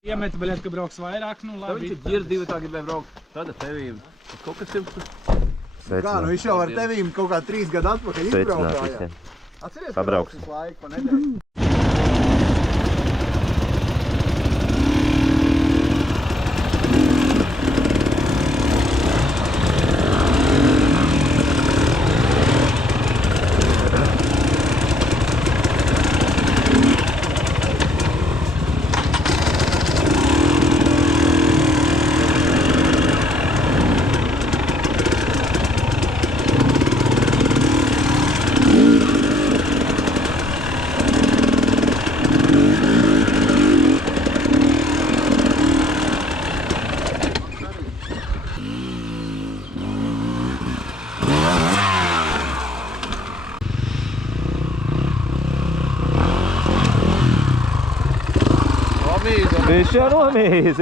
Iemet, bet, ka brauks vairāk, nu labi. Viņš ir ģirdivi tā gribēja braukt. Tad ar tevīm. Kaut kas ir... Kā, nu viņš jau ar tevīm kaut kā 3 gadu atpakaļ izbraukājā. Atceries, ka brauks laiku pa nedēļu? Viņš jau nomīs.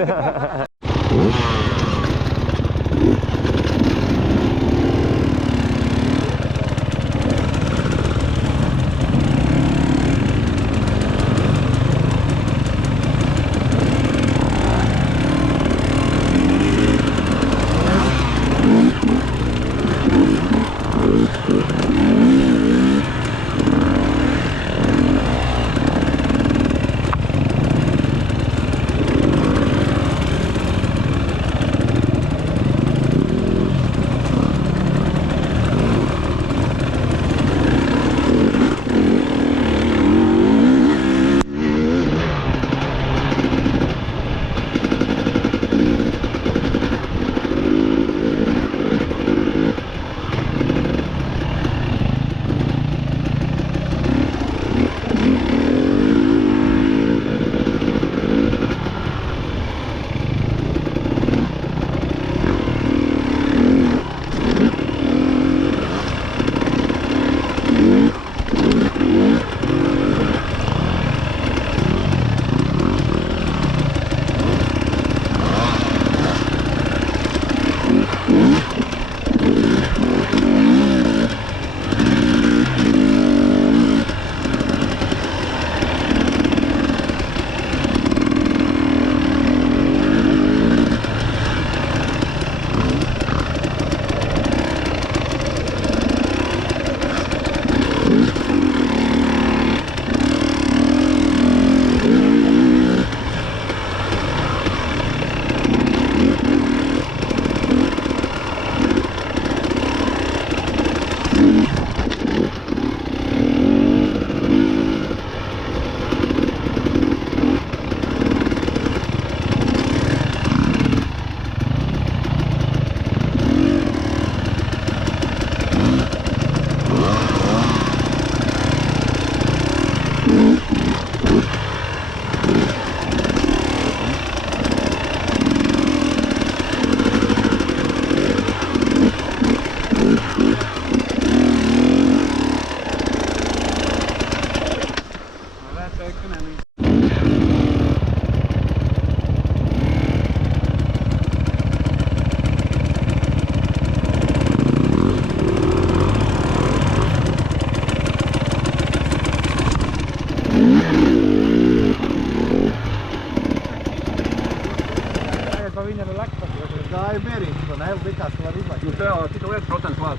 Gāja mierīgi, to ne? Likās, ka var izlaikt. Nu, tev cita lieta procents klāt.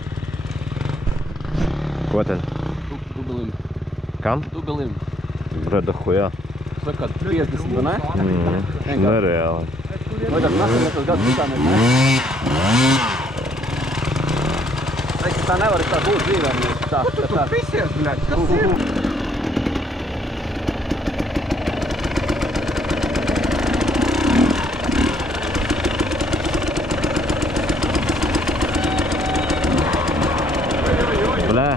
Ko tad? Dubelim. Kam? Dubelim. Brada hujā. Saka, 50, vai ne? Nereāli. Vai tas nākamais gads visāmies, ne? Teiks, tā nevar tā būt dzīvēm. Ko tu pisies, bļaļ? Kas ir? Blē.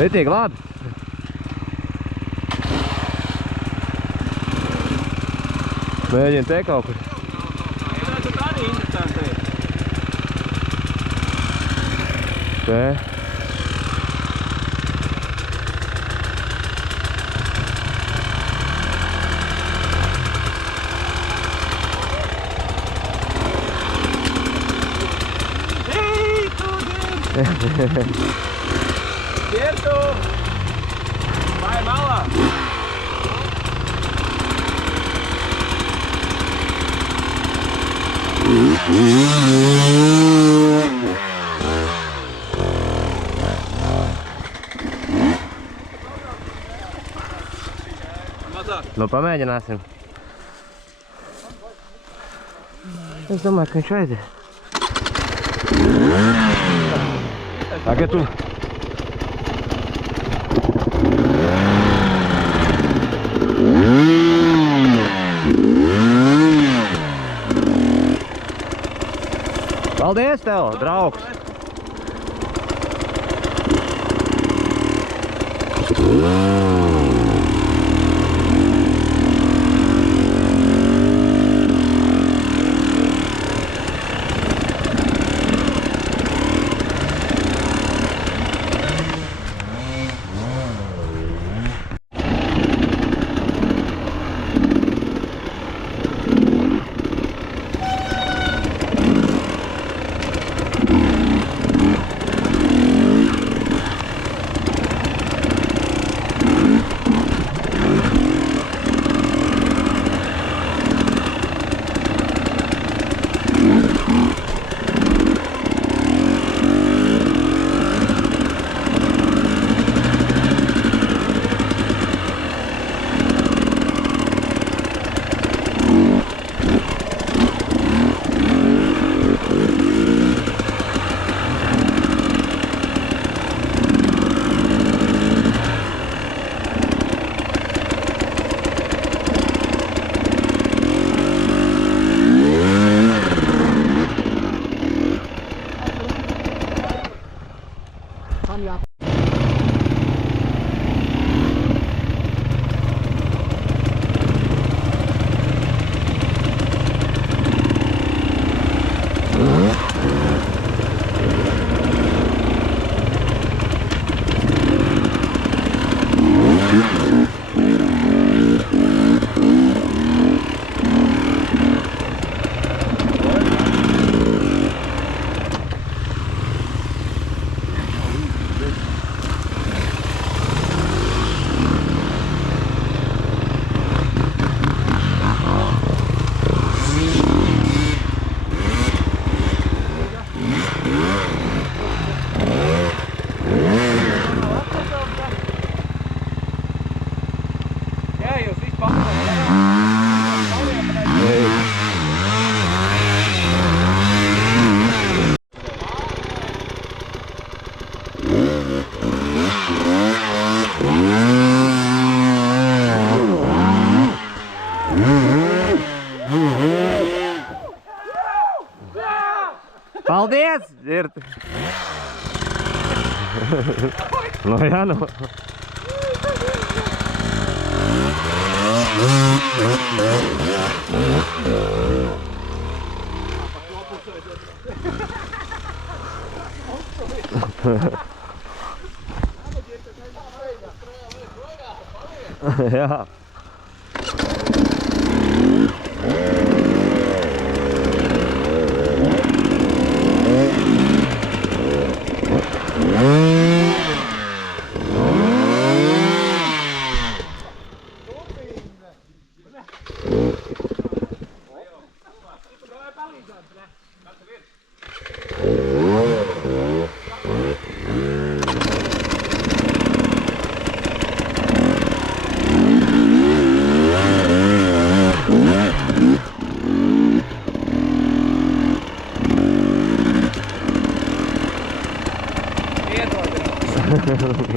Ritīgi labi. Mēģinu te kaut kur. Tu tā arī interesanti ir. Te. Ķer tu! Vai malā! Mazāk. Nu, pamēģināsim. Es domāju, ka viņš aizies. Tagad tu. Paldies tev, draugs! Paldies! Ir... Nu jā, nu. Jā.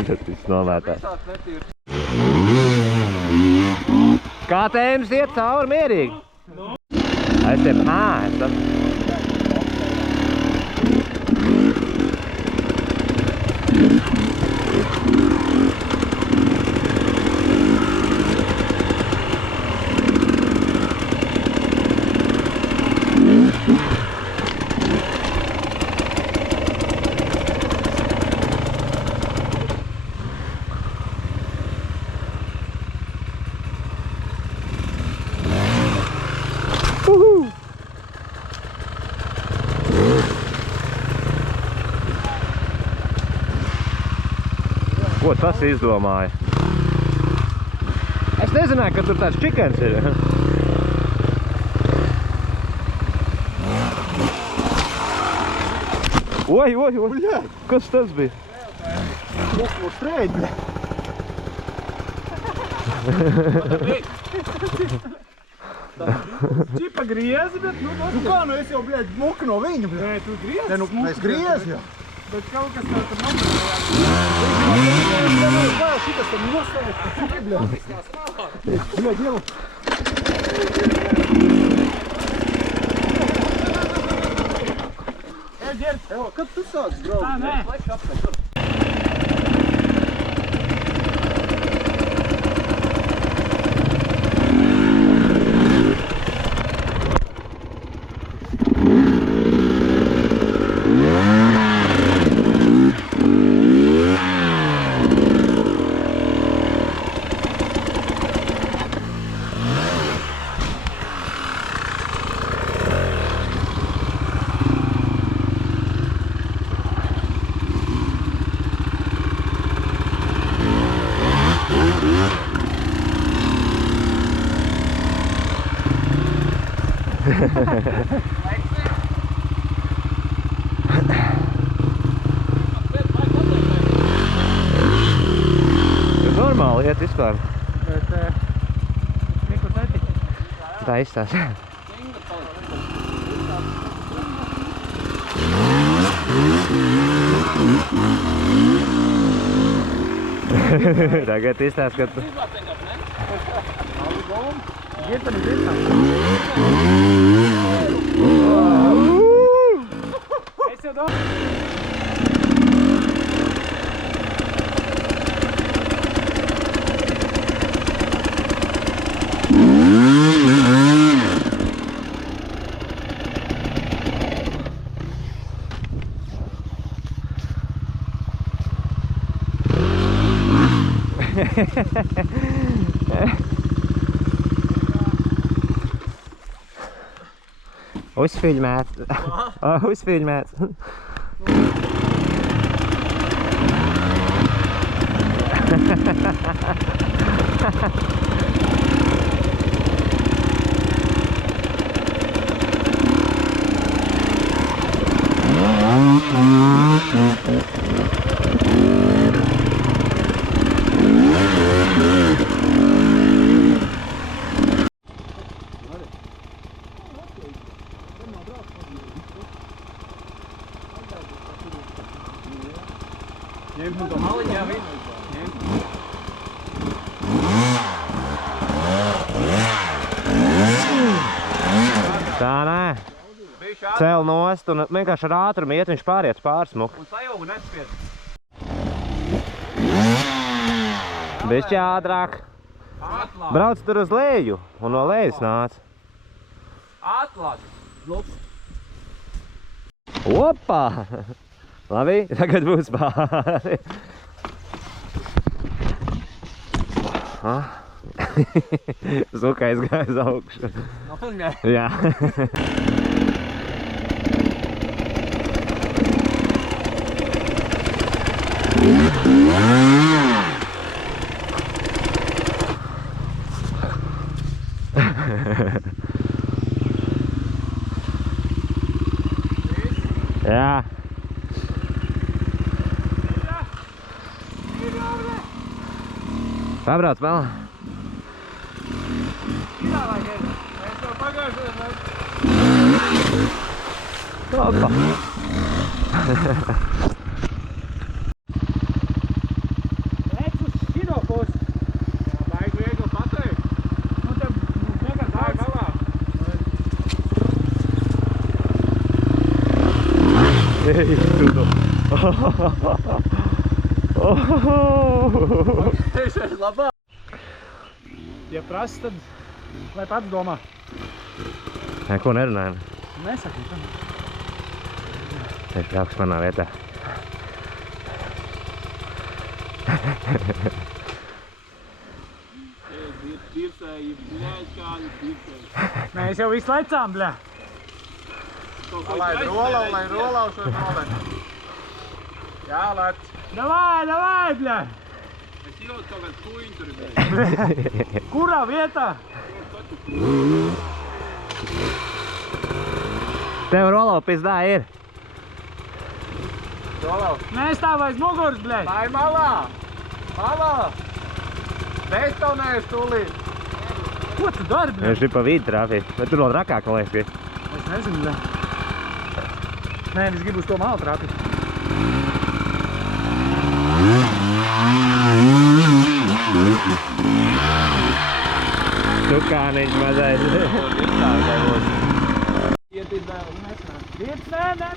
Tas viss novērtā. Kā tēmas iet cauri mierīgi? Aiztiem, Ko tas izdomāja? Es nezināju, ka tur tāds čikens ir. Oi! Kas tas bija? Lūk, strēģi, bļa. Čipa griezi, bet nu... Nu kā, nu es jau, bļaļ, muku no viņa, bļaļ. Nē, tu griezi? Nē, nu, es griezu, jā. Bet kaut kas tev tur nobrīja. Vēl šitas tam nostājas, bļaļ. Bļaļ, jau. Evo, kad tu sāc braukt? Tā, nē. Normāli iet vispār. Bet... Neko netika. Tā izstās. Tagad izstās, ka tu... Ģetani, ģetani. Es jau domāju. Uzfilmēts. Uzfilmēts. Ņemt no to maliņā vienu. Tā nē. Cēl nost un vienkārši ar ātrumu iet, viņš pāriet pārsmuku. Un sajaugu nespied. Bišķi ātrāk. Atklāt. Brauc tur uz leju un no lejas nāc. Atklāt. Opā! Labi, tagad būs pāri. Zuka aizgāja uz augšu. Nofilmē. Jā. Jā. Pabrauc malā. Šitā vajag iet. Mēs jau pagājušajā vajag. Opa. Lec uz šito pusi. Baigi viegli pateikt. Nu te nekad Tā daudz. galā. Ei, tu to. Tiešais labā. Ja prasa, tad lai pats domā. Neko nerunājam. Nesaki. Es brauks manā vietā. Dirsēji, bļēļ kādi dirsēji. Mēs jau visu laicām, bļā. Lai rolau, šo novērt. Jā, lēc. Davai, bļā. Es jūtu kaut kāds kuiņu tur bija. Kurā vietā? Tev rolo pizdā ir. Nestāv aiz muguras, bļaļ. Vai malā! Malā! Nestāvnējuši tūlīt! Ko tu dari, bļaļ? Viņš ir pa vidu trāpīt. Bet tur vēl trakāk, man liekas, Es nezinu, bļaļ. Nē, es gribu uz to malu trāpīt. Tukāniņš mazais. Ietīt vēl, nesnāk. Iet, nē, bļaļ.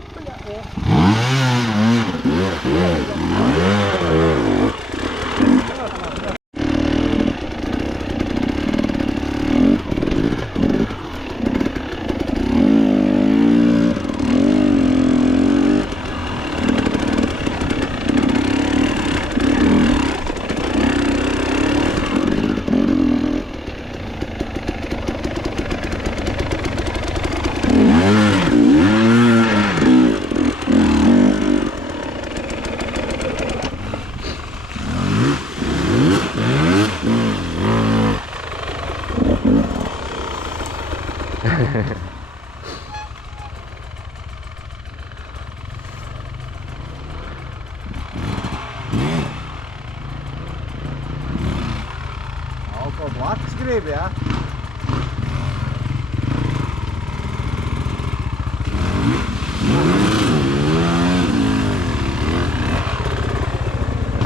Kaut blakus gribi, jā?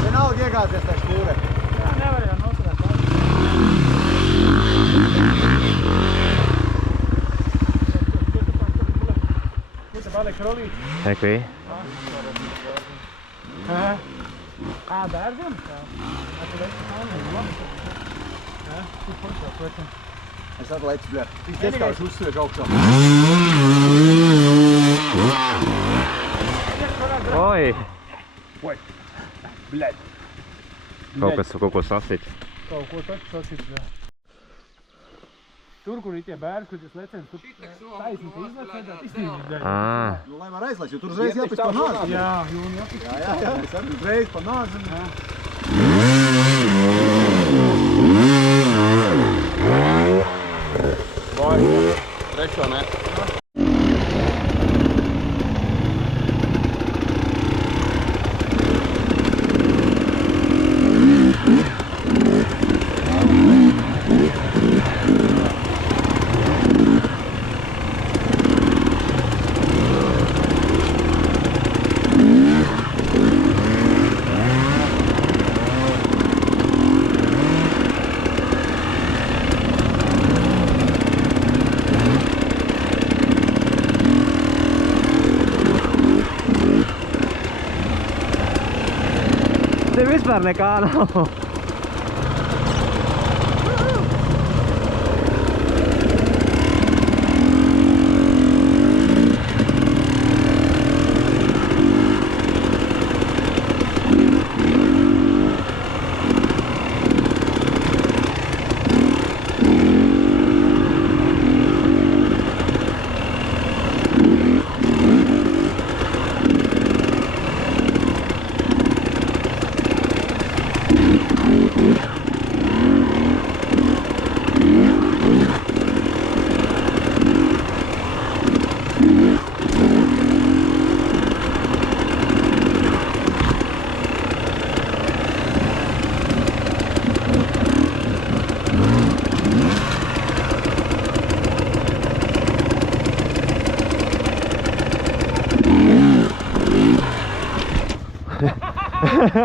Vienalga iegāties tā škūre. Jā, nevar jau noturēt. Kur te paliek rolīts? Ekvī. Bērziem? Tu leči kaunīgi, labi. Tu foršā, plecam. Es atlecu, bļa. Tik ieskājuši uzsviež augšā. Oi! Bļaļ. Kaut ko sasit. Kaut ko taču sasīt, bļaļ. Tur, kur ir tie bērni, kur tas leciens, tur taisni te izlec, iztīvi, bļaļ. Nu, lai var aizlaiž, jo tur uzreiz jāpēc pa nāzi. Jā, jūni jāpēc. Jā, es arī uzreiz pa nāzi. Vai, trešo ne. Te vispār nekā nav.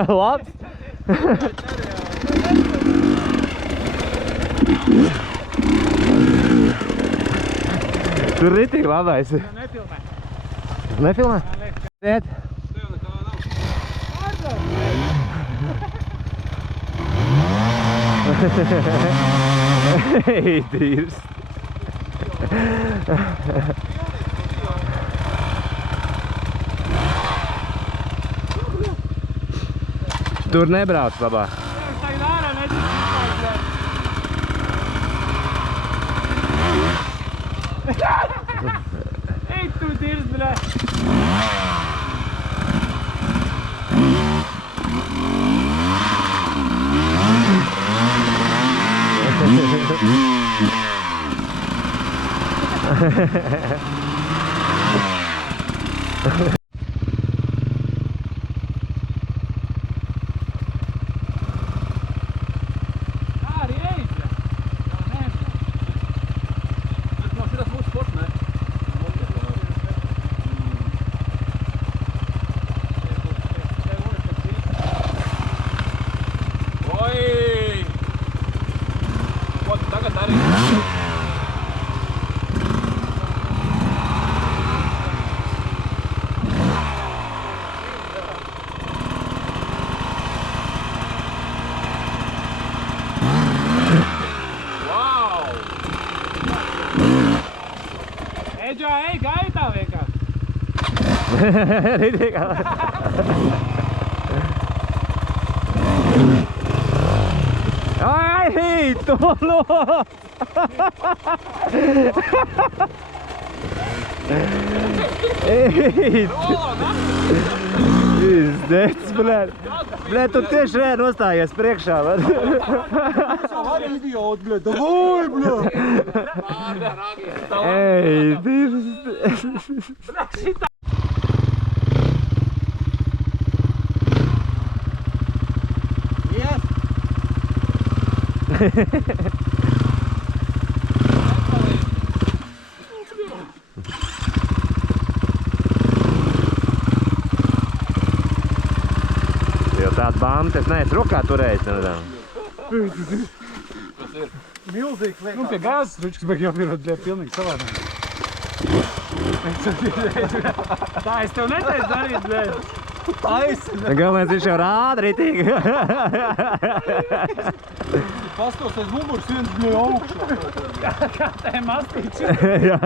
Labs. Tur ritīgi labais. Nefilmē. Nefilmē? Iet. Tev nekā nav. Ei, tīrs. Tur nebrauc labā. Es tagad ārā neticu vispār, Ej, tu dirz, bļaļ. Eģā, ej, gaitā vienkārši. Ritīgi. Ai, tu no! Ej! Izdēts, blēd. Blēd, tu tieši rēd nostājies priekšā, var? Arī idioti, bļa, davai, bļa! Ej, dirst. Yes! Jo tāda bāma, es neesmu rokā turējis, nevedām. Milzīgs liekas. Nu, pie gāzes ručkas, bet jau pirot, bļa, pilnīgi savādāk. Tā es tev neteicu darīt, bļa. Galvenais viņš jau rāda ritīgi. Pastos aiz muguras viens bļa augšā. Kā tā ir mastīča. Jā.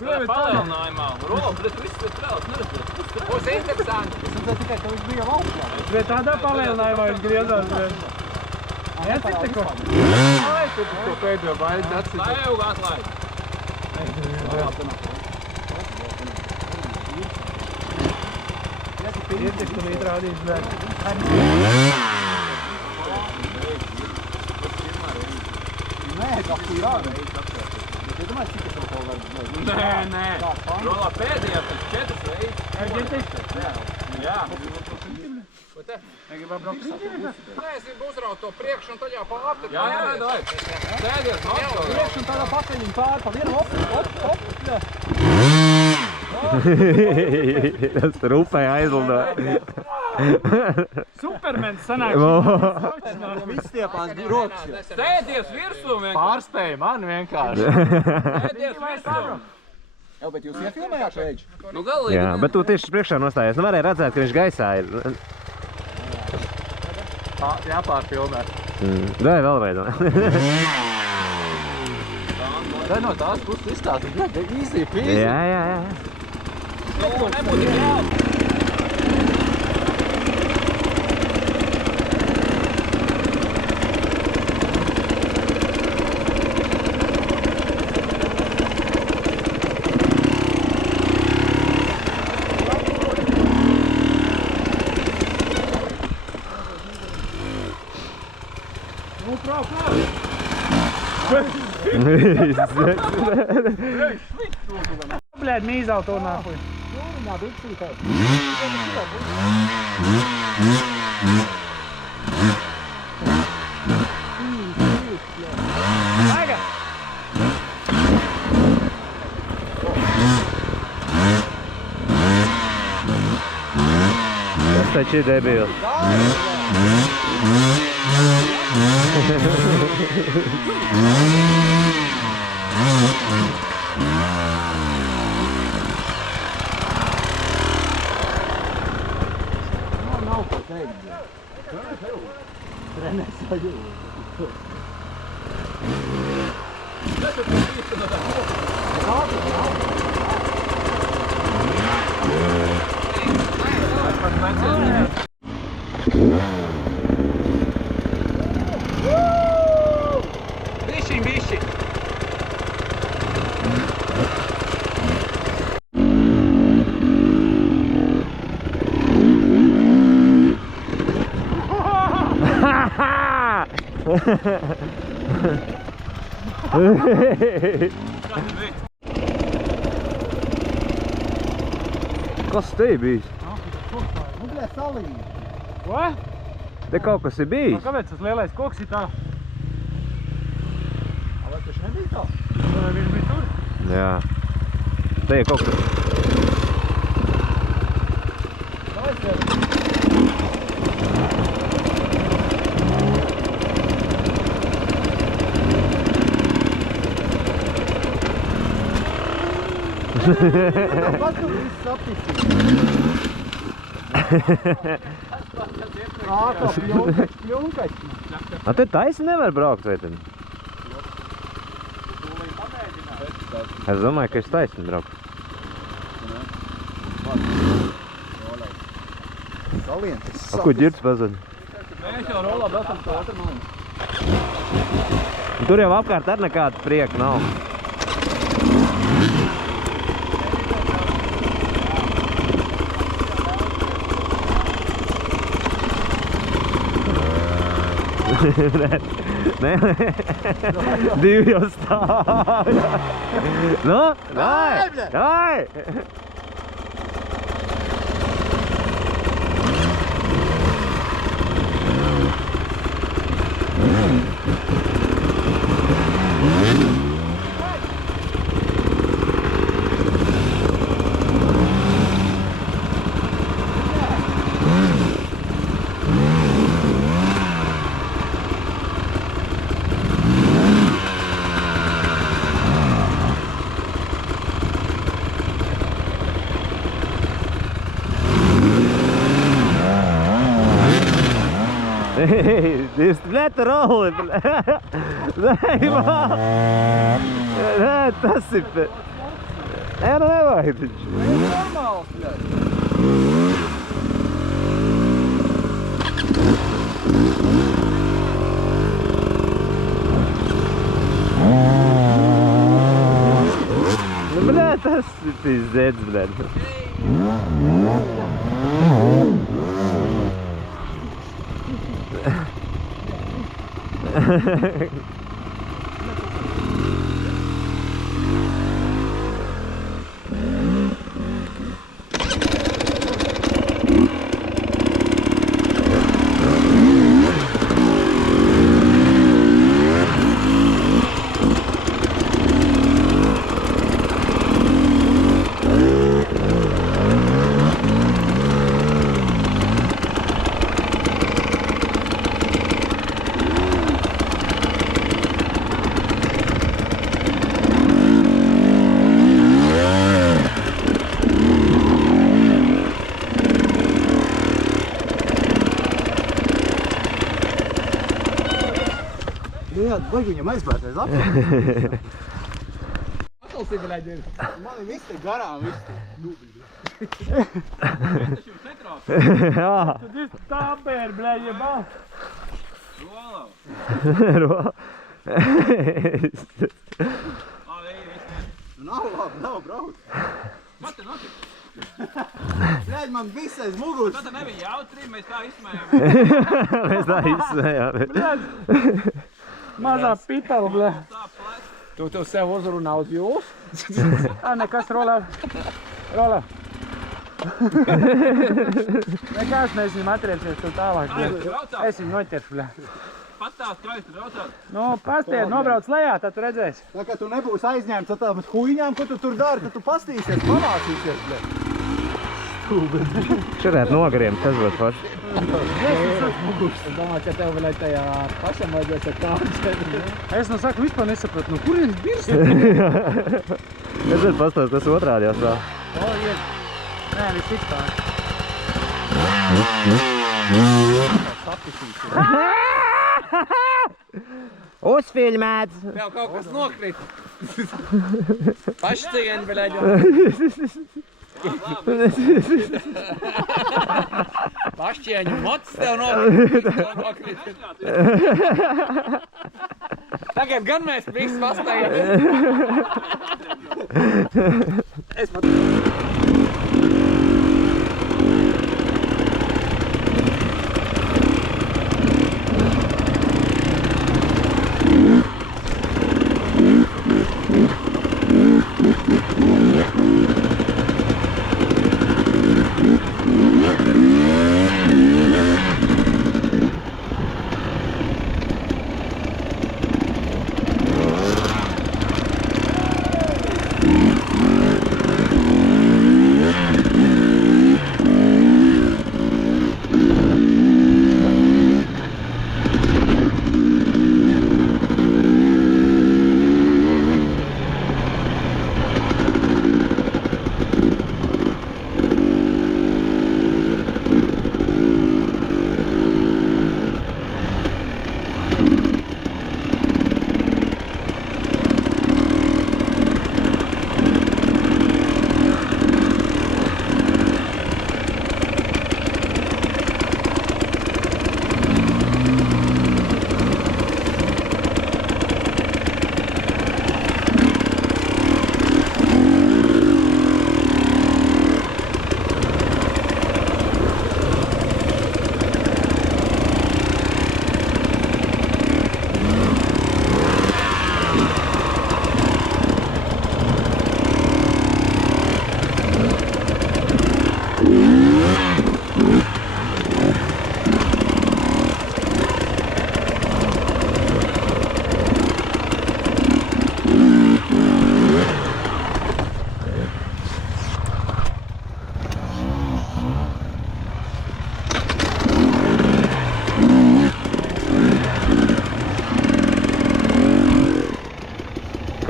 Palielinājumā. Rola, bet viss ir trēls, neredzēt. Būs interesanti. Es redzēju tikai, ka viņš bija jau augšā. Bet tādā palielinājumā viņš griezās, bļa. Neciti ko? Ai, tu to pēdējo baidzi atcīt. Lai jau atlaid. Ietik tu izrādīs, bļa. Nē, tas ir ārēji. Es domāju, cik tas vēl var būt. Nē. Rola pēdējā pēc 4 reizes. Jā. Ko te? Negribā braukt riņķi? Nē, es gribu uzraut to priekšu un tad jau pārti. Jā, davai. Sēdies, nokļauj. Priekš un tādā pakaļiņ pār pa vienu op, bļa. Tas rupē aizlido. Supermens sanāk. Viss stiepās rokas. Sēdies virsū vienkārši. Pārspēja man vienkārši. Sēdies virsū. Jā, bet jūs iefilmējāt šo eģi? Nu galīgi. Jā, bet tu tieši priekšā nostājies. Nu varēja redzēt, ka viņš gaisā ir. Jāpārfilmē. Dai vēlreiz. Vai no tās puses izstāstīt, bļa, easy peasy. Jā. Nu, nebūtu tik jāuz. Bļēd, mīzau to nākuj. Aiga! Tas taču ir debils. Nav ko teikt, bļa. Trenes sajūta. Bišķi. Kas te ir bijis? Nu, bļē, salīni. Ko? Te kaut kas ir bijis. Kāpēc tas lielais koks ir tā? Vai taču nebija tā? Vai viņš bija tur? Jā. Te ir kaut kas. Pat tu viss sapisīji. Kā pļunkaķi. A, te taisi nevar braukt, vai tad? Es domāju, ka es taisni braukt. Salien, tas A, ko ģirds pazad? Mēs jau rolā braucam to otru maliņu. Tur jau apkārt ar nekāda prieka nav. Nē, divi jau stāv. Nu, dai, dai! Jūs blēta roli, blēta. Nē, tas ir... Nē, nu nevajag taču. normāls, bļē. Nu, blē, tas ir pizdēts, blē. Jā, baigi viņam aizbērtais apkārt. Atlasīja, bļaļ, ir. Mani viss te garām, viss te. Tas jums netrāp. Jā. Tad ir tāpēr, bļaļ, jebā. Rolā. Nav labi, nav braukt. Kas te notika? Bļaļ, man viss aiz muguras. Tā nebija jautri, mēs tā izsmējām. Mēs tā izsmējāmies. Mazā pitala, bļaļ. Tā plēc. Tu tev sev uzrunā uz jūs? Nekas, rolā. Rolā. Nekas, mēs viņam atriepsies tu tālāk, bļaļ. Es viņu noķeršu, bļaļ. Pastāst, kā jūs tur braucāt? Nu, pastiet, nobrauc lejā, tad tu redzēsi. Tā kā tu nebūsi aizņēmts ar tām huiņām, ko tu tur dari, tad tu pastīsies, pamācīsies, bļaļ. Šurēt nogariem, tas būtu forši. Es domāju, ka tev vēl tajā pašam vajadzēs ar kādu. Es nu saku, vispār nesapratu, nu kurienes birs? Es varu pastāst, tas otrādi jau stāv. O, iet. Nē, viss tik tā. Uzfilmēts! Tev kaut kas nokrita. Pašcieni, bļaļ. Pašķieņu mots tev nokrita. Tagad gan mēs visi pastājam. Es pat...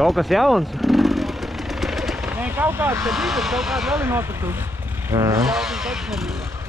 Kaut kas jauns? Nē, kaut kāds te bija, bet kaut kāds vēl ir nokrituši. Jā. Kaut kāds taču nebija.